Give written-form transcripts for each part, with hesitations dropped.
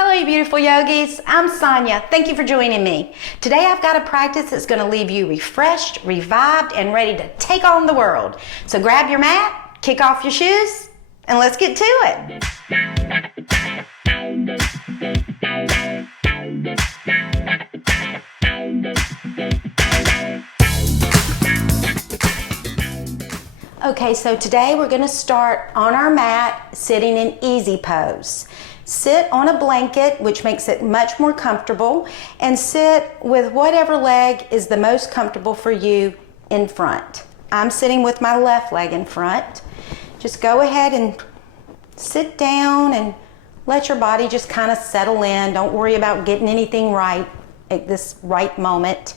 Hello, you beautiful yogis. I'm Sonya. Thank you for joining me. Today I've got a practice that's going to leave you refreshed, revived, and ready to take on the world. So grab your mat, kick off your shoes, and let's get to it. Okay, so today we're going to start on our mat sitting in easy pose. Sit on a blanket, which makes it much more comfortable, and sit with whatever leg is the most comfortable for you in front. I'm sitting with my left leg in front. Just go ahead and sit down and let your body just kind of settle in. Don't worry about getting anything right at this right moment.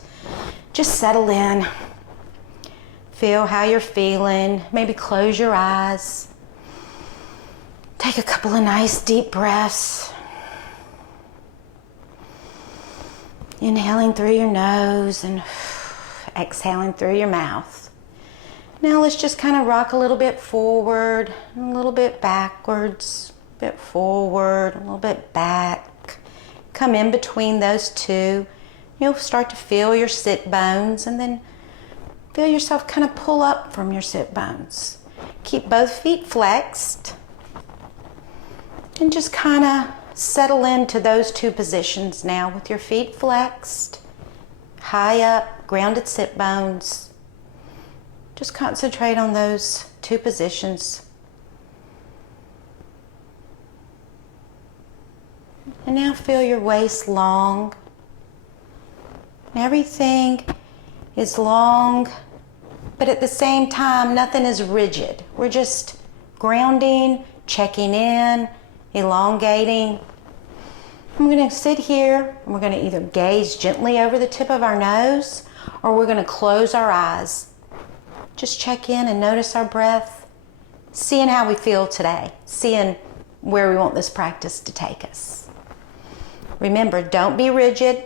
Just settle in. Feel how you're feeling. Maybe close your eyes. Take a couple of nice deep breaths. Inhaling through your nose and exhaling through your mouth. Now let's just kind of rock a little bit forward, a little bit backwards, a bit forward, a little bit back. Come in between those two. You'll start to feel your sit bones and then feel yourself kind of pull up from your sit bones. Keep both feet flexed. And just kind of settle into those two positions now with your feet flexed, high up, grounded sit bones. Just concentrate on those two positions. And now feel your waist long. Everything is long, but at the same time, nothing is rigid. We're just grounding, checking in, elongating. I'm going to sit here and we're going to either gaze gently over the tip of our nose or we're going to close our eyes. Just check in and notice our breath, seeing how we feel today, seeing where we want this practice to take us. Remember, don't be rigid,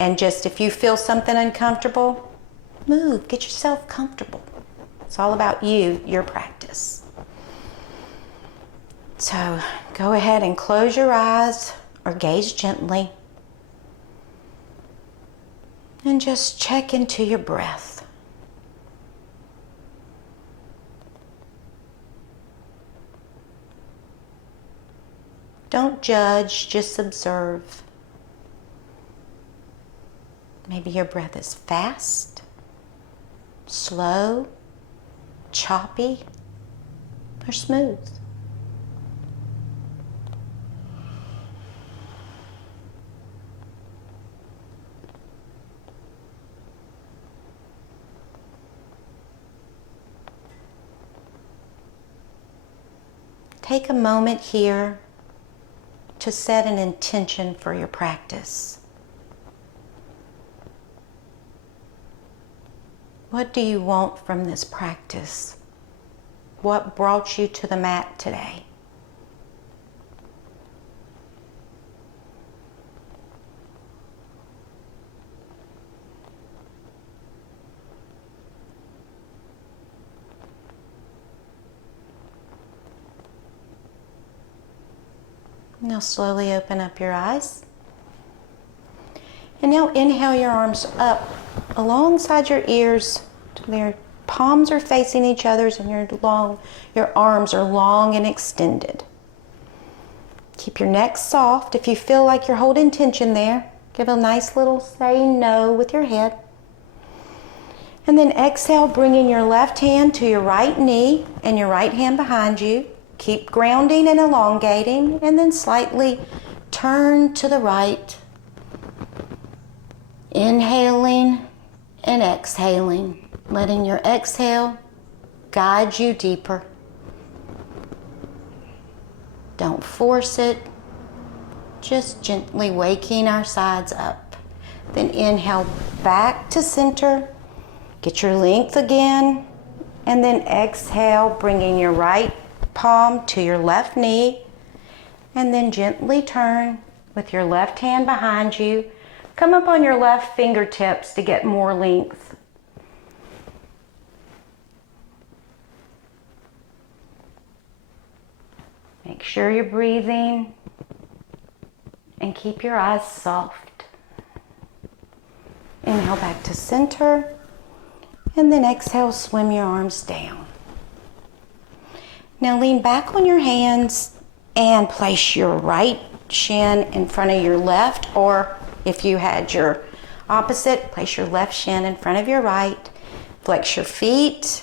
and just if you feel something uncomfortable, move, get yourself comfortable. It's all about you, your practice. So go ahead and close your eyes or gaze gently and just check into your breath. Don't judge, just observe. Maybe your breath is fast, slow, choppy, or smooth. Take a moment here to set an intention for your practice. What do you want from this practice? What brought you to the mat today? Now slowly open up your eyes. And now inhale your arms up alongside your ears. Their palms are facing each other and your arms are long and extended. Keep your neck soft. If you feel like you're holding tension there, give a nice little say no with your head. And then exhale, bringing your left hand to your right knee and your right hand behind you. Keep grounding and elongating, and then slightly turn to the right. Inhaling and exhaling, letting your exhale guide you deeper. Don't force it, just gently waking our sides up. Then inhale back to center, get your length again, and then exhale, bringing your right palm to your left knee, and then gently turn with your left hand behind you. Come up on your left fingertips to get more length. Make sure you're breathing. and keep your eyes soft. Inhale back to center, and then exhale, swim your arms down. Now lean back on your hands and place your right shin in front of your left, or if you had your opposite, place your left shin in front of your right. Flex your feet.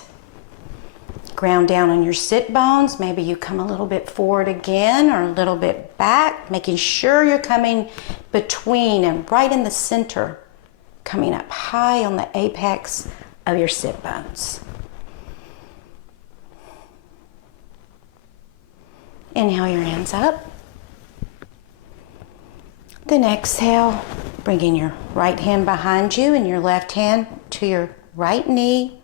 Ground down on your sit bones. Maybe you come a little bit forward again or a little bit back, making sure you're coming between and right in the center, coming up high on the apex of your sit bones. Inhale your hands up. Then exhale, bringing your right hand behind you and your left hand to your right knee.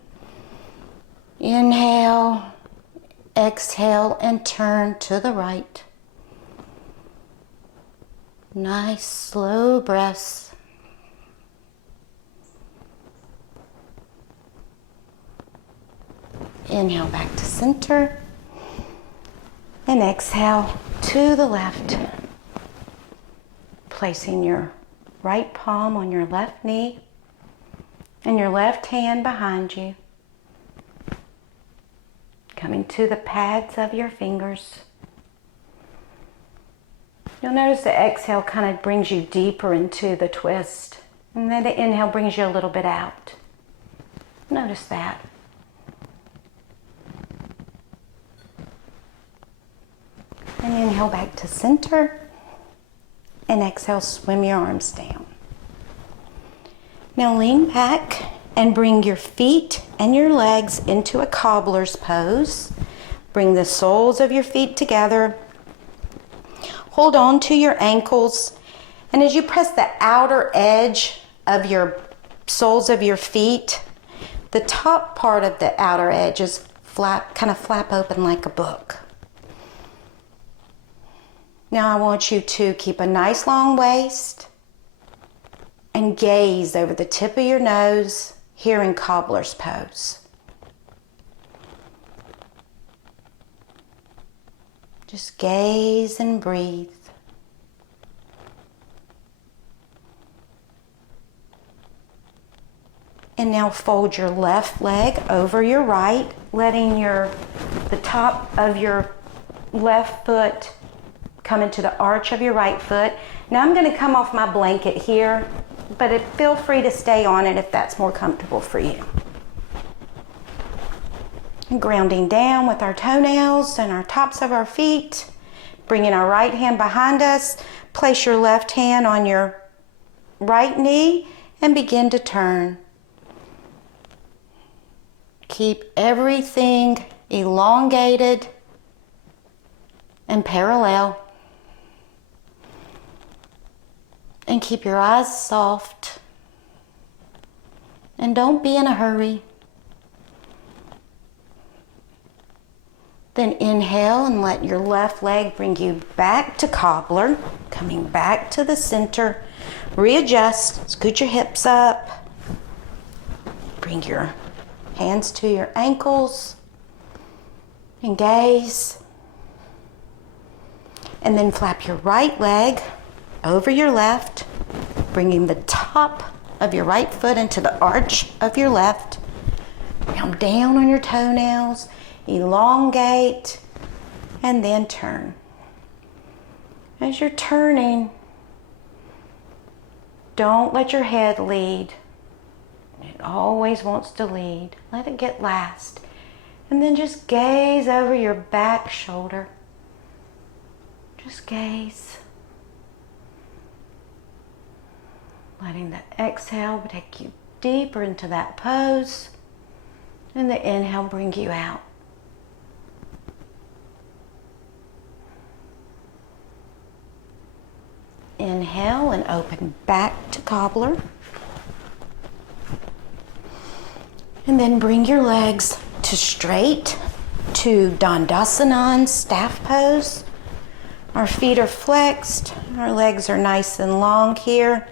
Inhale, exhale, and turn to the right. Nice, slow breaths. Inhale back to center. And exhale to the left. Placing your right palm on your left knee and your left hand behind you. Coming to the pads of your fingers. You'll notice the exhale kind of brings you deeper into the twist. And then the inhale brings you a little bit out. Notice that. And inhale back to center. And exhale, swim your arms down. Now lean back and bring your feet and your legs into a cobbler's pose. Bring the soles of your feet together. Hold on to your ankles. And as you press the outer edge of your soles of your feet, the top part of the outer edge is kind of flap open like a book. Now I want you to keep a nice long waist and gaze over the tip of your nose here in cobbler's pose. Just gaze and breathe. And now fold your left leg over your right, letting the top of your left foot come into the arch of your right foot. Now I'm going to come off my blanket here, but feel free to stay on it if that's more comfortable for you. And grounding down with our toenails and our tops of our feet, bringing our right hand behind us, place your left hand on your right knee and begin to turn. Keep everything elongated and parallel. And keep your eyes soft. And don't be in a hurry. Then inhale and let your left leg bring you back to cobbler, coming back to the center. Readjust, scoot your hips up. Bring your hands to your ankles and gaze. And then flap your right leg over your left, bringing the top of your right foot into the arch of your left. Come down on your toenails, elongate, and then turn. As you're turning, don't let your head lead. It always wants to lead. Let it get last. And then just gaze over your back shoulder. Just gaze. Letting the exhale take you deeper into that pose. And the inhale bring you out. Inhale and open back to cobbler. And then bring your legs to straight to Dandasana, staff pose. Our feet are flexed, our legs are nice and long here.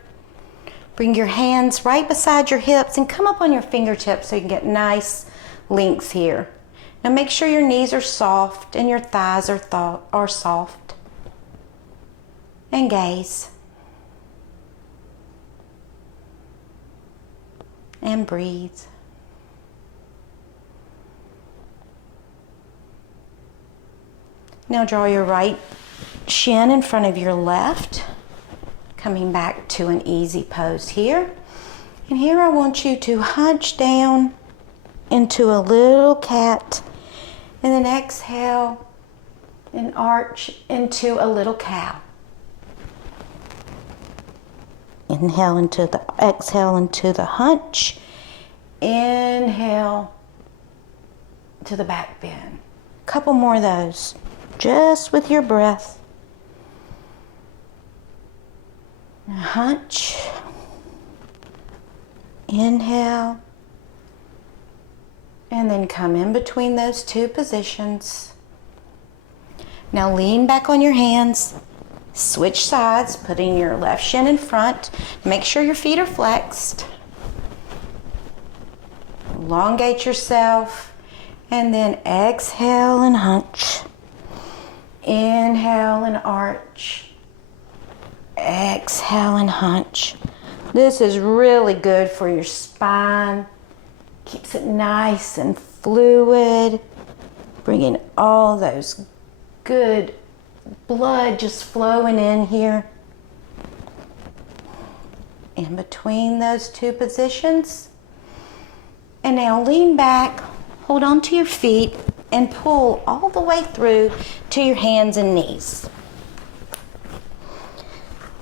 Bring your hands right beside your hips and come up on your fingertips so you can get nice length here. Now make sure your knees are soft and your thighs are soft. And gaze. and breathe. Now draw your right shin in front of your left, coming back to an easy pose here. And here I want you to hunch down into a little cat, and then exhale and arch into a little cow. Exhale into the hunch. Inhale to the back bend. Couple more of those, just with your breath. Hunch. Inhale. And then come in between those two positions. Now lean back on your hands. Switch sides, putting your left shin in front. Make sure your feet are flexed. Elongate yourself. And then exhale and hunch. Inhale and arch. Exhale and hunch. This is really good for your spine. Keeps it nice and fluid. Bringing all those good blood just flowing in here. In between those two positions. And now lean back, hold on to your feet, and pull all the way through to your hands and knees.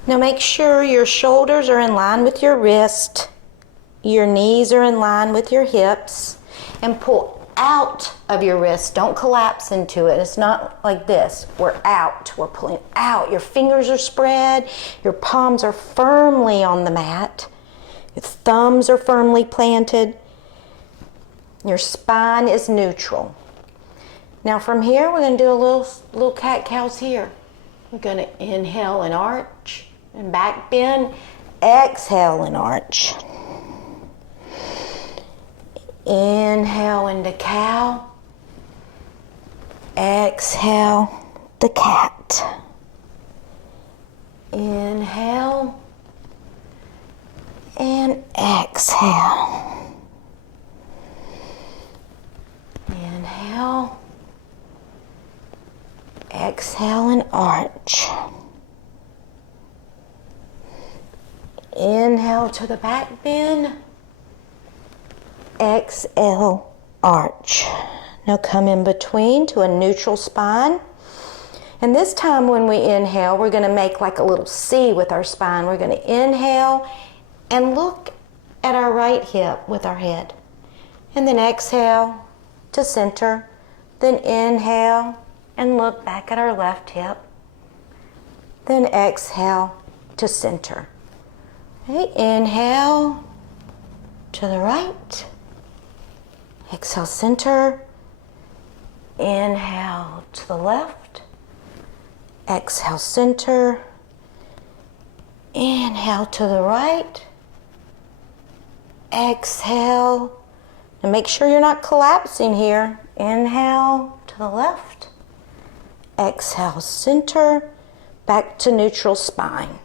Now make sure your shoulders are in line with your wrist, your knees are in line with your hips, and pull out of your wrist. Don't collapse into it. It's not like this. We're out. We're pulling out. Your fingers are spread. Your palms are firmly on the mat. Your thumbs are firmly planted. Your spine is neutral. Now from here, we're going to do a little cat-cows here. We're going to inhale and arch and back bend. Exhale and arch. Inhale into cow. Exhale the cat. Inhale and exhale. Inhale. Exhale and arch. Inhale to the back bend. Exhale, arch. Now come in between to a neutral spine. And this time when we inhale, we're going to make like a little C with our spine. We're going to inhale and look at our right hip with our head. And then exhale to center. Then inhale and look back at our left hip. Then exhale to center. Okay, inhale to the right. Exhale, center. Inhale to the left. Exhale, center. Inhale to the right. Exhale. And make sure you're not collapsing here. Inhale to the left. Exhale, center. Back to neutral spine.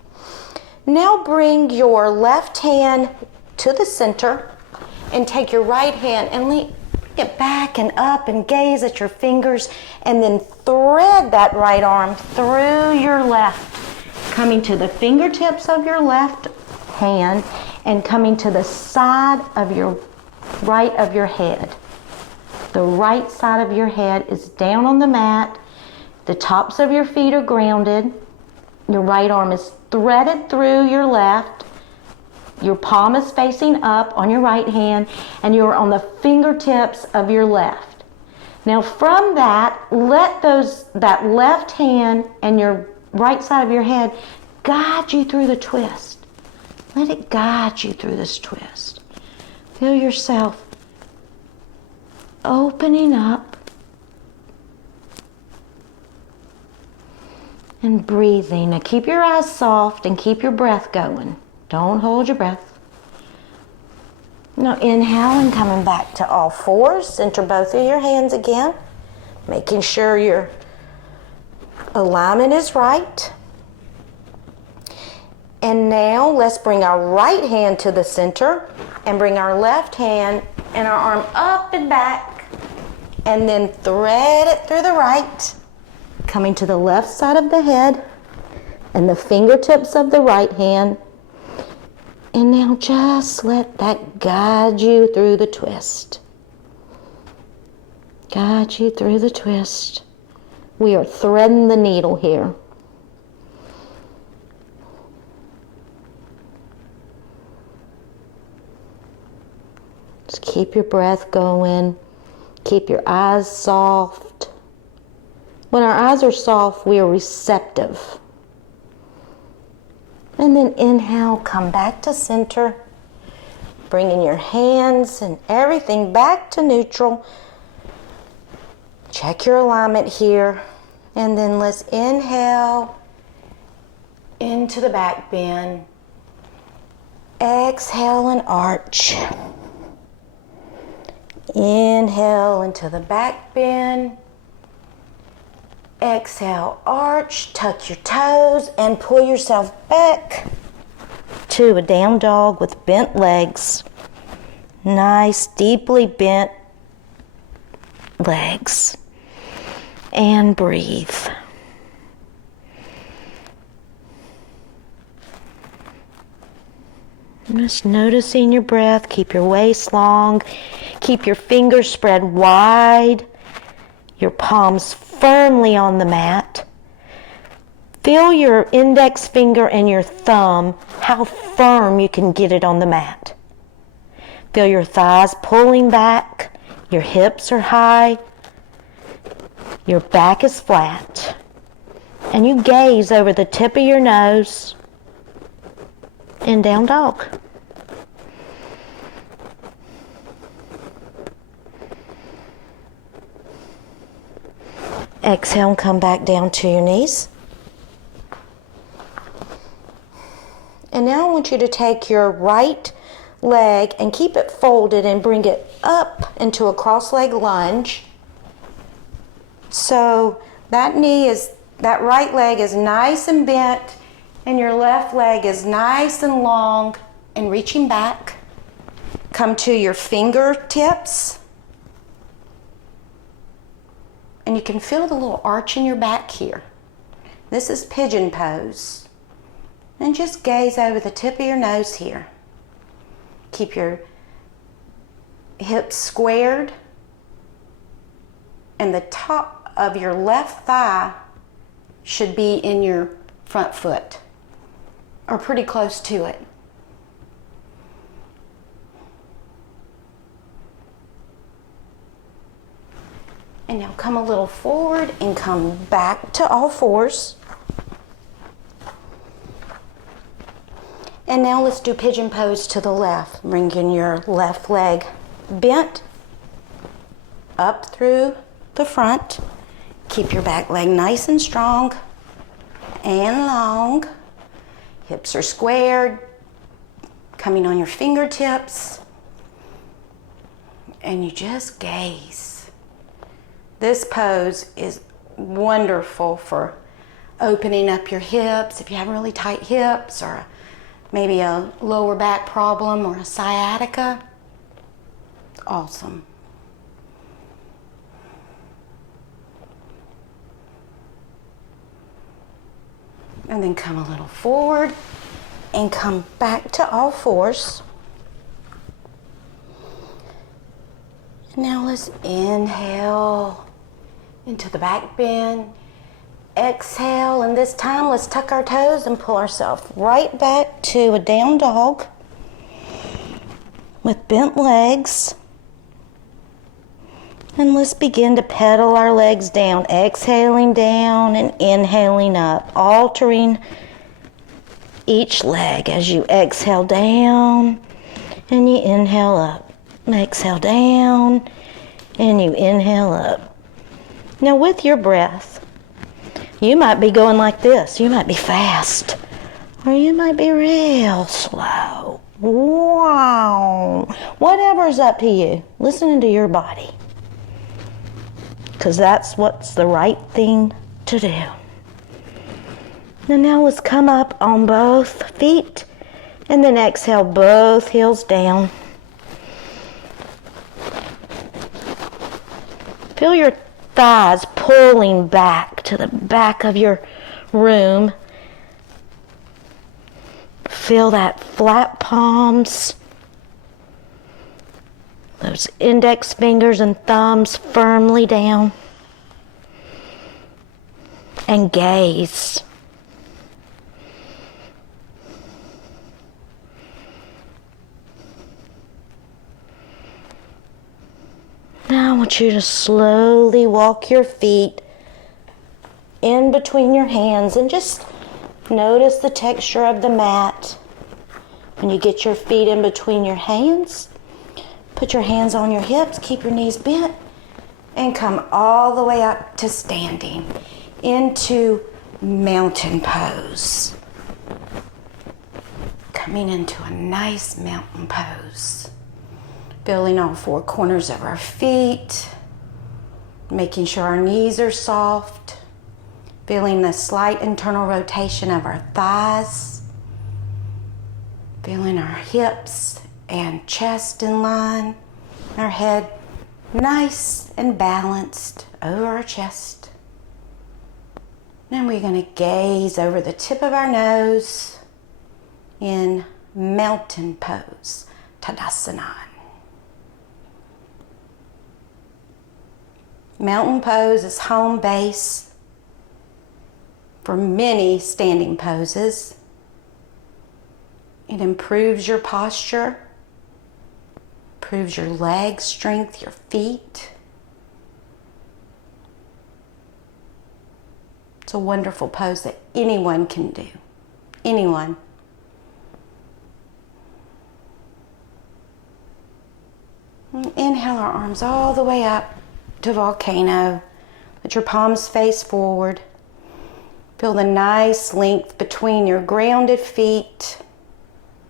Now bring your left hand to the center and take your right hand and bring it back and up and gaze at your fingers, and then thread that right arm through your left, coming to the fingertips of your left hand and coming to the side of your right of your head. The right side of your head is down on the mat. The tops of your feet are grounded. Your right arm is threaded through your left. Your palm is facing up on your right hand, and you're on the fingertips of your left. Now from that, let that left hand and your right side of your head guide you through the twist. Let it guide you through this twist. Feel yourself opening up and breathing. Now keep your eyes soft and keep your breath going. Don't hold your breath. Now inhale and coming back to all fours. Center both of your hands again, making sure your alignment is right. And now let's bring our right hand to the center and bring our left hand and our arm up and back, and then thread it through the right, coming to the left side of the head and the fingertips of the right hand. And now just let that guide you through the twist. Guide you through the twist. We are threading the needle here. Just keep your breath going. Keep your eyes soft. When our eyes are soft, we are receptive. And then inhale, come back to center. Bringing your hands and everything back to neutral. Check your alignment here. And then let's inhale into the back bend. Exhale and arch. Inhale into the back bend. Exhale, arch, tuck your toes, and pull yourself back to a down dog with bent legs. Nice, deeply bent legs. And breathe. Just noticing your breath. Keep your waist long. Keep your fingers spread wide. Your palms firmly on the mat. Feel your index finger and your thumb, how firm you can get it on the mat. Feel your thighs pulling back. Your hips are high. Your back is flat. And you gaze over the tip of your nose in down dog. Exhale and come back down to your knees. And now I want you to take your right leg and keep it folded and bring it up into a cross-leg lunge. So that right leg is nice and bent, and your left leg is nice and long and reaching back. Come to your fingertips. And you can feel the little arch in your back here. This is pigeon pose. And just gaze over the tip of your nose here. Keep your hips squared. And the top of your left thigh should be in your front foot, or pretty close to it. And now come a little forward and come back to all fours. And now let's do pigeon pose to the left. Bringing your left leg bent up through the front. Keep your back leg nice and strong and long. Hips are squared. Coming on your fingertips. And you just gaze. This pose is wonderful for opening up your hips if you have really tight hips, or maybe a lower back problem or a sciatica. Awesome. And then come a little forward and come back to all fours. Now let's inhale into the back bend. Exhale, and this time let's tuck our toes and pull ourselves right back to a down dog with bent legs. And let's begin to pedal our legs down, exhaling down and inhaling up, altering each leg as you exhale down and you inhale up. Exhale down and you inhale up. Now with your breath, you might be going like this. You might be fast, or you might be real slow. Wow. Whatever's up to you. Listening to your body, because that's what's the right thing to do. And now let's come up on both feet and then exhale both heels down. Feel your thighs pulling back to the back of your room. Feel that flat palms. Those index fingers and thumbs firmly down. And gaze. Now I want you to slowly walk your feet in between your hands and just notice the texture of the mat. When you get your feet in between your hands, put your hands on your hips, keep your knees bent, and come all the way up to standing into mountain pose. Coming into a nice mountain pose. Feeling all four corners of our feet, making sure our knees are soft, feeling the slight internal rotation of our thighs, feeling our hips and chest in line, our head nice and balanced over our chest. Then we're going to gaze over the tip of our nose in mountain pose, Tadasana. Mountain pose is home base for many standing poses. It improves your posture, improves your leg strength, your feet. It's a wonderful pose that anyone can do. Anyone. And inhale our arms all the way up to volcano. Let your palms face forward. Feel the nice length between your grounded feet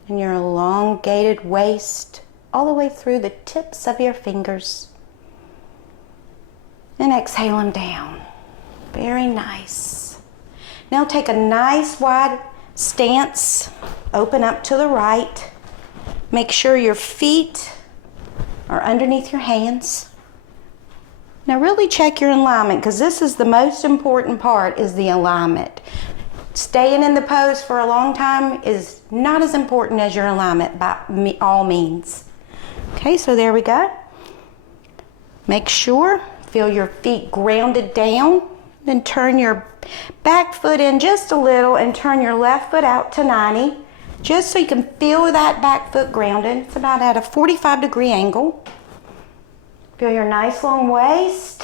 and your elongated waist all the way through the tips of your fingers. And exhale them down. Very nice. Now take a nice wide stance. Open up to the right. Make sure your feet are underneath your hands. Now really check your alignment, because this is the most important part, is the alignment. Staying in the pose for a long time is not as important as your alignment by all means. Okay, so there we go. Make sure, feel your feet grounded down. Then turn your back foot in just a little and turn your left foot out to 90, just so you can feel that back foot grounded. It's about at a 45-degree angle. Feel your nice long waist.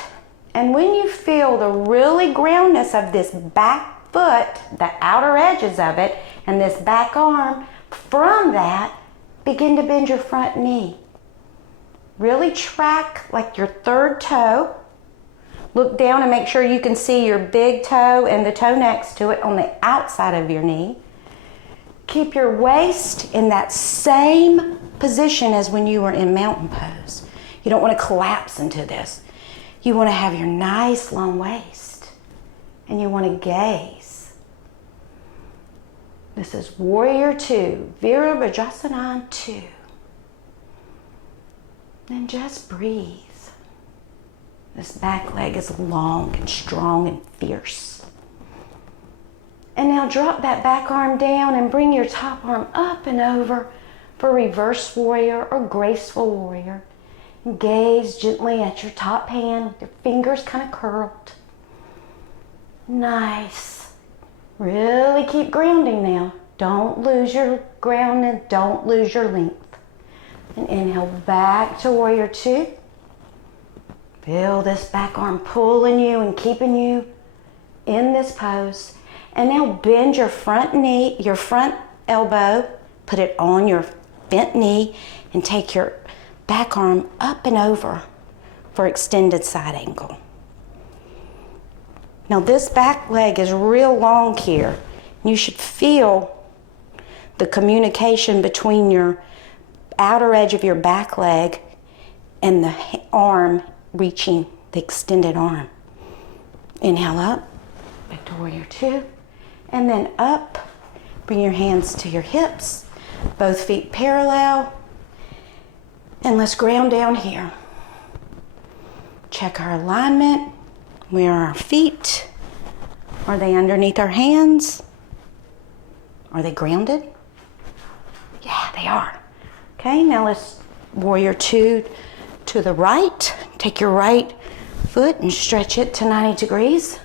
And when you feel the really groundness of this back foot, the outer edges of it, and this back arm, from that, begin to bend your front knee. Really track like your third toe. Look down and make sure you can see your big toe and the toe next to it on the outside of your knee. Keep your waist in that same position as when you were in mountain pose. You don't want to collapse into this. You want to have your nice long waist. And you want to gaze. This is Warrior 2, Virabhadrasana 2. And just breathe. This back leg is long and strong and fierce. And now drop that back arm down and bring your top arm up and over for Reverse Warrior or Graceful Warrior. And gaze gently at your top hand with your fingers kind of curled. Nice. Really keep grounding now. Don't lose your ground and don't lose your length. And inhale back to Warrior 2. Feel this back arm pulling you and keeping you in this pose. And now bend your front knee, your front elbow, put it on your bent knee, and take your back arm up and over for extended side angle. Now this back leg is real long here. You should feel the communication between your outer edge of your back leg and the arm reaching the extended arm. Inhale up, back to Warrior 2, and then up. Bring your hands to your hips, both feet parallel, and let's ground down here. check our alignment. Where are our feet? Are they underneath our hands? Are they grounded? Yeah, they are. Okay, now let's warrior two to the right. Take your right foot and stretch it to 90 degrees.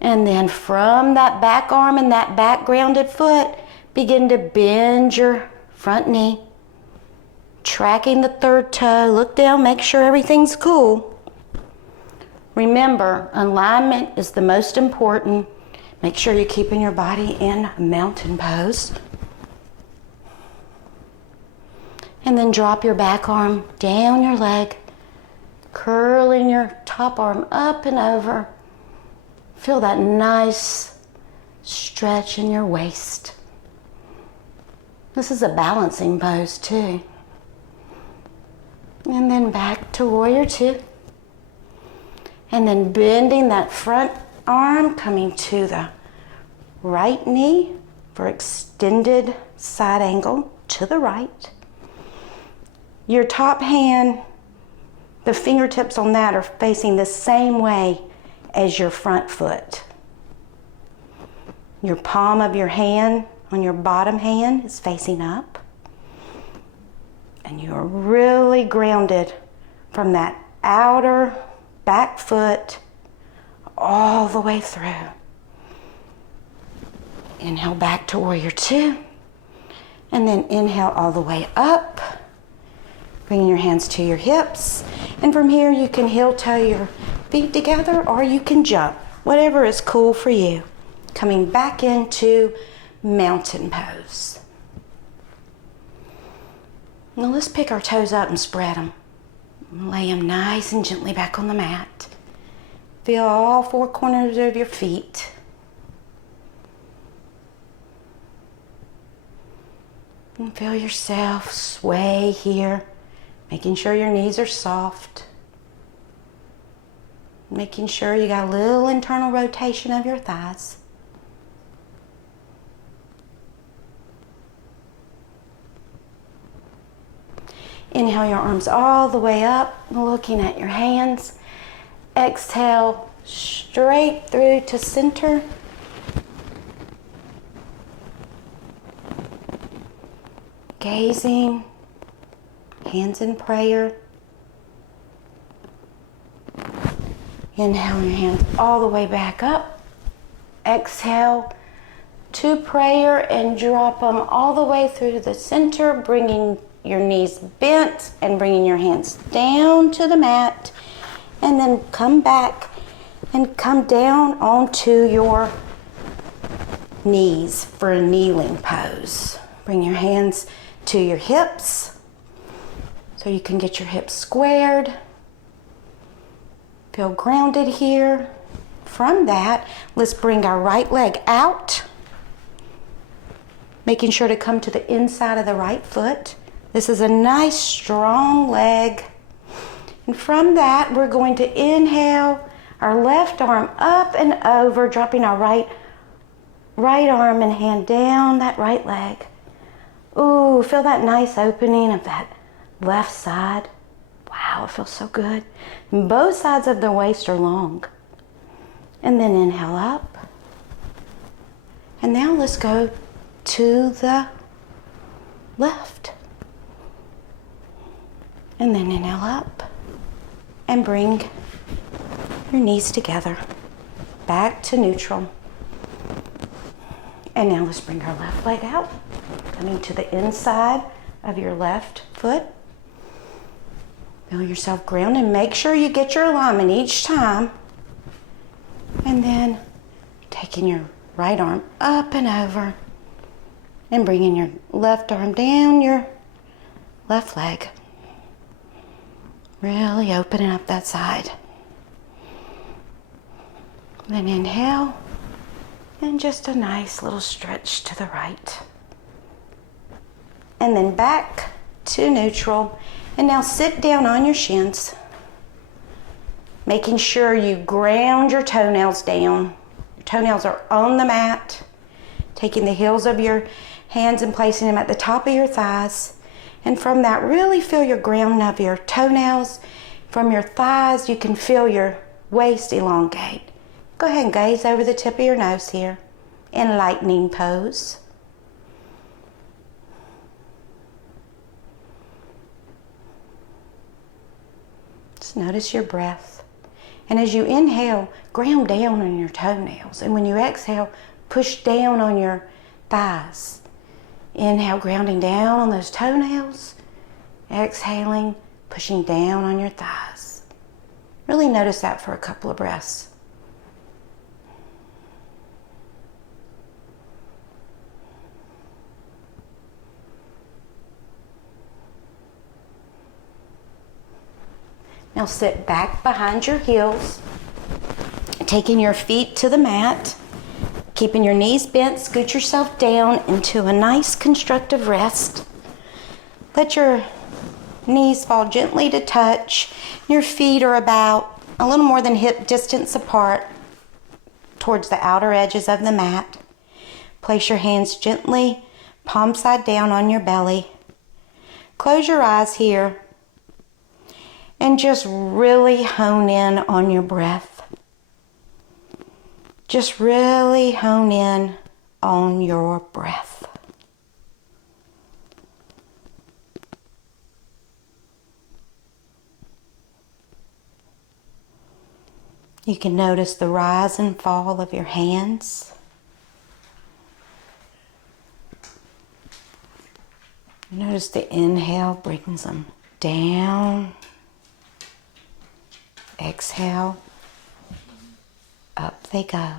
And then from that back arm and that back grounded foot, begin to bend your front knee. Tracking the third toe, look down, make sure everything's cool. Remember, alignment is the most important. Make sure you're keeping your body in mountain pose. And then drop your back arm down your leg, curling your top arm up and over. Feel that nice stretch in your waist. This is a balancing pose too. And then back to warrior two. And then bending that front arm, coming to the right knee for extended side angle to the right. Your top hand, the fingertips on that are facing the same way as your front foot. Your palm of your hand on your bottom hand is facing up. And you're really grounded from that outer back foot all the way through. Inhale back to warrior two. And then inhale all the way up. Bringing your hands to your hips. And from here you can heel toe your feet together or you can jump. Whatever is cool for you. Coming back into mountain pose. Now let's pick our toes up and spread them. Lay them nice and gently back on the mat. Feel all four corners of your feet. And feel yourself sway here, making sure your knees are soft. Making sure you got a little internal rotation of your thighs. Inhale your arms all the way up, looking at your hands. Exhale straight through to center. Gazing, hands in prayer. Inhale your hands all the way back up. Exhale to prayer and drop them all the way through to the center, bringing your knees bent and bringing your hands down to the mat, and then come back and come down onto your knees for a kneeling pose. Bring your hands to your hips so you can get your hips squared. Feel grounded here. From that, let's bring our right leg out, making sure to come to the inside of the right foot. This is a nice strong leg. And from that, we're going to inhale our left arm up and over, dropping our right arm and hand down that right leg. Ooh, feel that nice opening of that left side. Wow, it feels so good. And both sides of the waist are long. And then inhale up. And now let's go to the left. And then inhale up and bring your knees together, back to neutral. And now let's bring our left leg out, coming to the inside of your left foot. Feel yourself ground and make sure you get your alignment each time. And then taking your right arm up and over and bringing your left arm down your left leg. Really opening up that side. Then inhale, and just a nice little stretch to the right. And then back to neutral. And now sit down on your shins, making sure you ground your toenails down. Your toenails are on the mat. Taking the heels of your hands and placing them at the top of your thighs. And from that, really feel your ground of your toenails. From your thighs, you can feel your waist elongate. Go ahead and gaze over the tip of your nose here in lightning pose. Just notice your breath. And as you inhale, ground down on your toenails. And when you exhale, push down on your thighs. Inhale, grounding down on those toenails. Exhaling, pushing down on your thighs. Really notice that for a couple of breaths. Now sit back behind your heels, taking your feet to the mat, keeping your knees bent, scoot yourself down into a nice constructive rest. Let your knees fall gently to touch. Your feet are about a little more than hip distance apart towards the outer edges of the mat. Place your hands gently, palm side down on your belly. Close your eyes here and just really hone in on your breath. Just really hone in on your breath. You can notice the rise and fall of your hands. Notice the inhale brings them down. Exhale, up they go.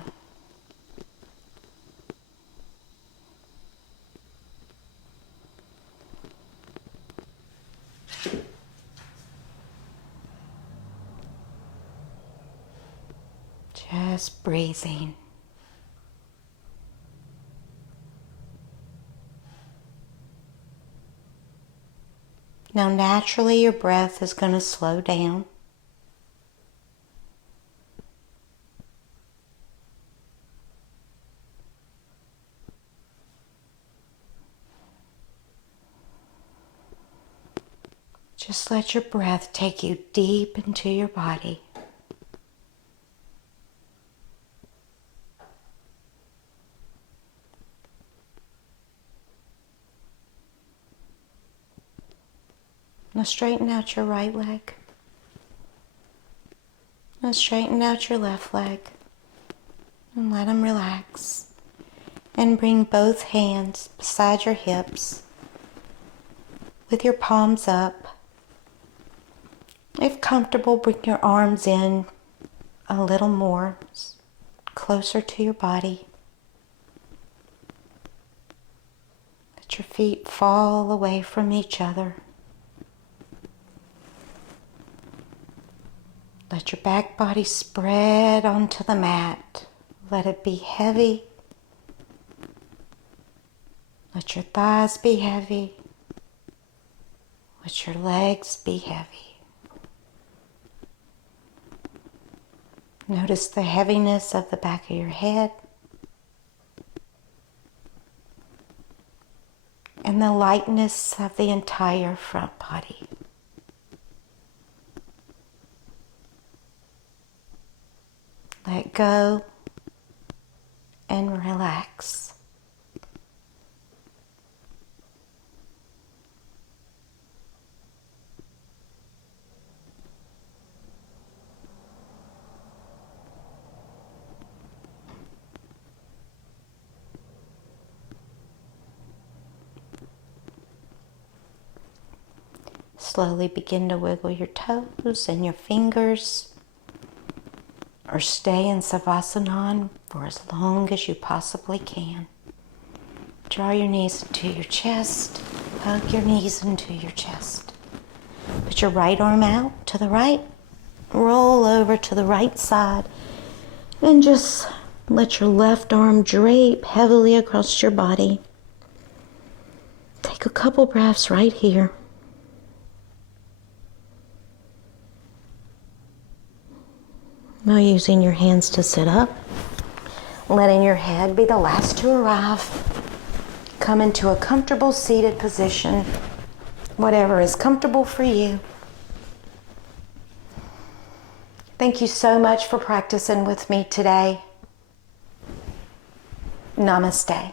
Just breathing. Now naturally your breath is going to slow down. Just let your breath take you deep into your body. Now straighten out your right leg. Now straighten out your left leg. And let them relax. And bring both hands beside your hips with your palms up. If comfortable, bring your arms in a little more, closer to your body. Let your feet fall away from each other. Let your back body spread onto the mat. Let it be heavy. Let your thighs be heavy. Let your legs be heavy. Notice the heaviness of the back of your head and the lightness of the entire front body. Let go and relax. Slowly begin to wiggle your toes and your fingers, or stay in Savasana for as long as you possibly can. Draw your knees into your chest, hug your knees into your chest. Put your right arm out to the right, roll over to the right side, and just let your left arm drape heavily across your body. Take a couple breaths right here. Now using your hands to sit up, letting your head be the last to arrive. Come into a comfortable seated position, whatever is comfortable for you. Thank you so much for practicing with me today. Namaste.